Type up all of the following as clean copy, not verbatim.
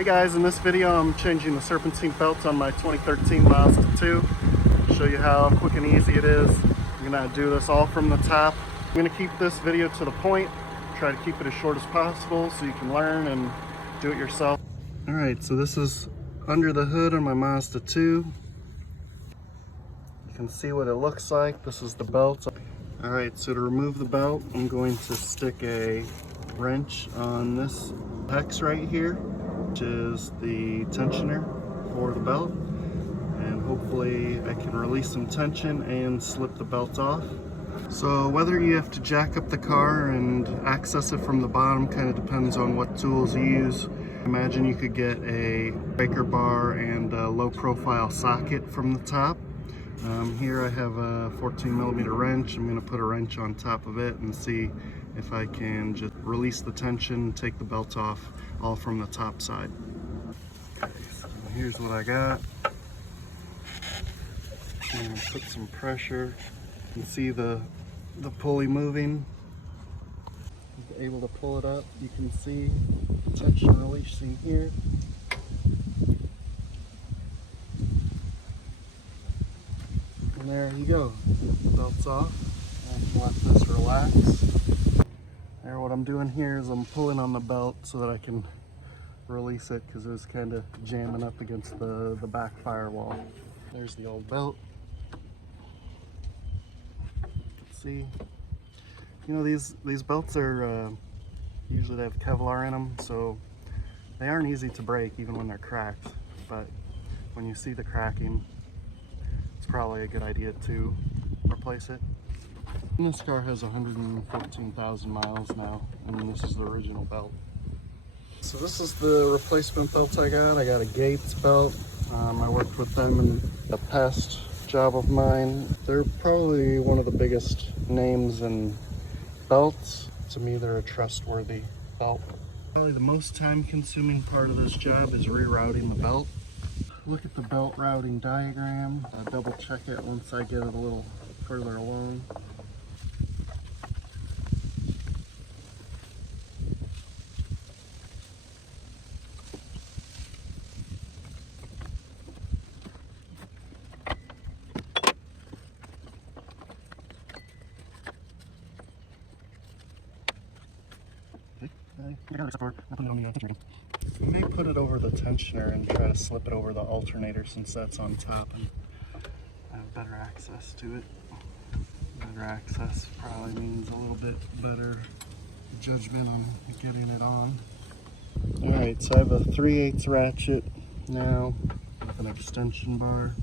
Hey guys, in this video I'm changing the serpentine belts on my 2013 Mazda 2. Show you how quick and easy it is. I'm going to do this all from the top. I'm going to keep this video to the point, try to keep it as short as possible so you can learn and do it yourself. Alright, so this is under the hood on my Mazda 2. You can see what it looks like. This is the belt. Alright, so to remove the belt, I'm going to stick a wrench on this hex right here, which is the tensioner for the belt, and hopefully I can release some tension and slip the belt off. So whether you have to jack up the car and access it from the bottom kind of depends on what tools you use. Imagine you could get a breaker bar and a low profile socket from the top. Here I have a 14mm wrench. I'm going to put a wrench on top of it and see if I can just release the tension, take the belt off, all from the top side. Okay, so here's what I got. I'm going to put some pressure. You can see the pulley moving. I'm able to pull it up. You can see the tension releasing here. And there you go. The belt's off. I can let this relax. There, what I'm doing here is I'm pulling on the belt so that I can release it because it was kind of jamming up against the back firewall. There's the old belt. See, you know, these belts are usually they have Kevlar in them, so they aren't easy to break even when they're cracked. But when you see the cracking, it's probably a good idea to replace it. And this car has 114,000 miles now, and this is the original belt. So this is the replacement belt I got. I got a Gates belt. I worked with them in a past job of mine. They're probably one of the biggest names in belts. To me, they're a trustworthy belt. Probably the most time-consuming part of this job is rerouting the belt. Look at the belt routing diagram. I'll double check it once I get it a little further along. I may put it over the tensioner and try to slip it over the alternator since that's on top and I have better access to it. Better access probably means a little bit better judgment on getting it on. Alright, so I have a 3/8 ratchet now with an extension bar.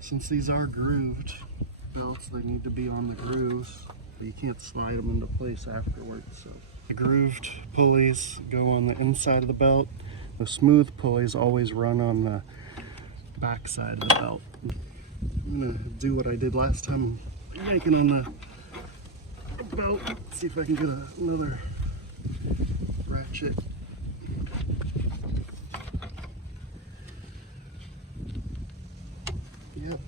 Since these are grooved belts, they need to be on the grooves, but you can't slide them into place afterwards. So the grooved pulleys go on the inside of the belt. The smooth pulleys always run on the back side of the belt. I'm gonna do what I did last time, yanking on the belt. See if I can get another ratchet. Yep.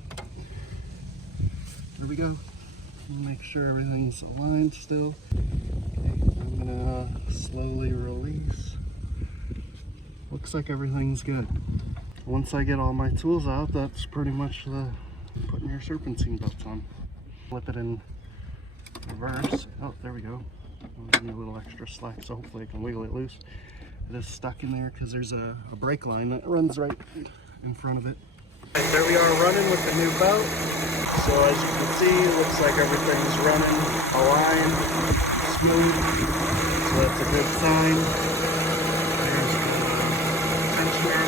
There we go. Make sure everything's aligned still. I'm gonna slowly release. Looks like everything's good. Once I get all my tools out, that's pretty much the putting your serpentine belts on. Flip it in reverse. Oh, there we go. I'll give me a little extra slack, so hopefully I can wiggle it loose. It is stuck in there because there's a brake line that runs right in front of it. And there we are running with the new belt. So as you can see, it looks like everything's running aligned, smooth. So that's a good sign. There's the tensioner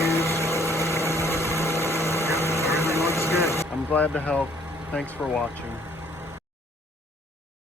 used. Yeah, everything looks good. I'm glad to help. Thanks for watching.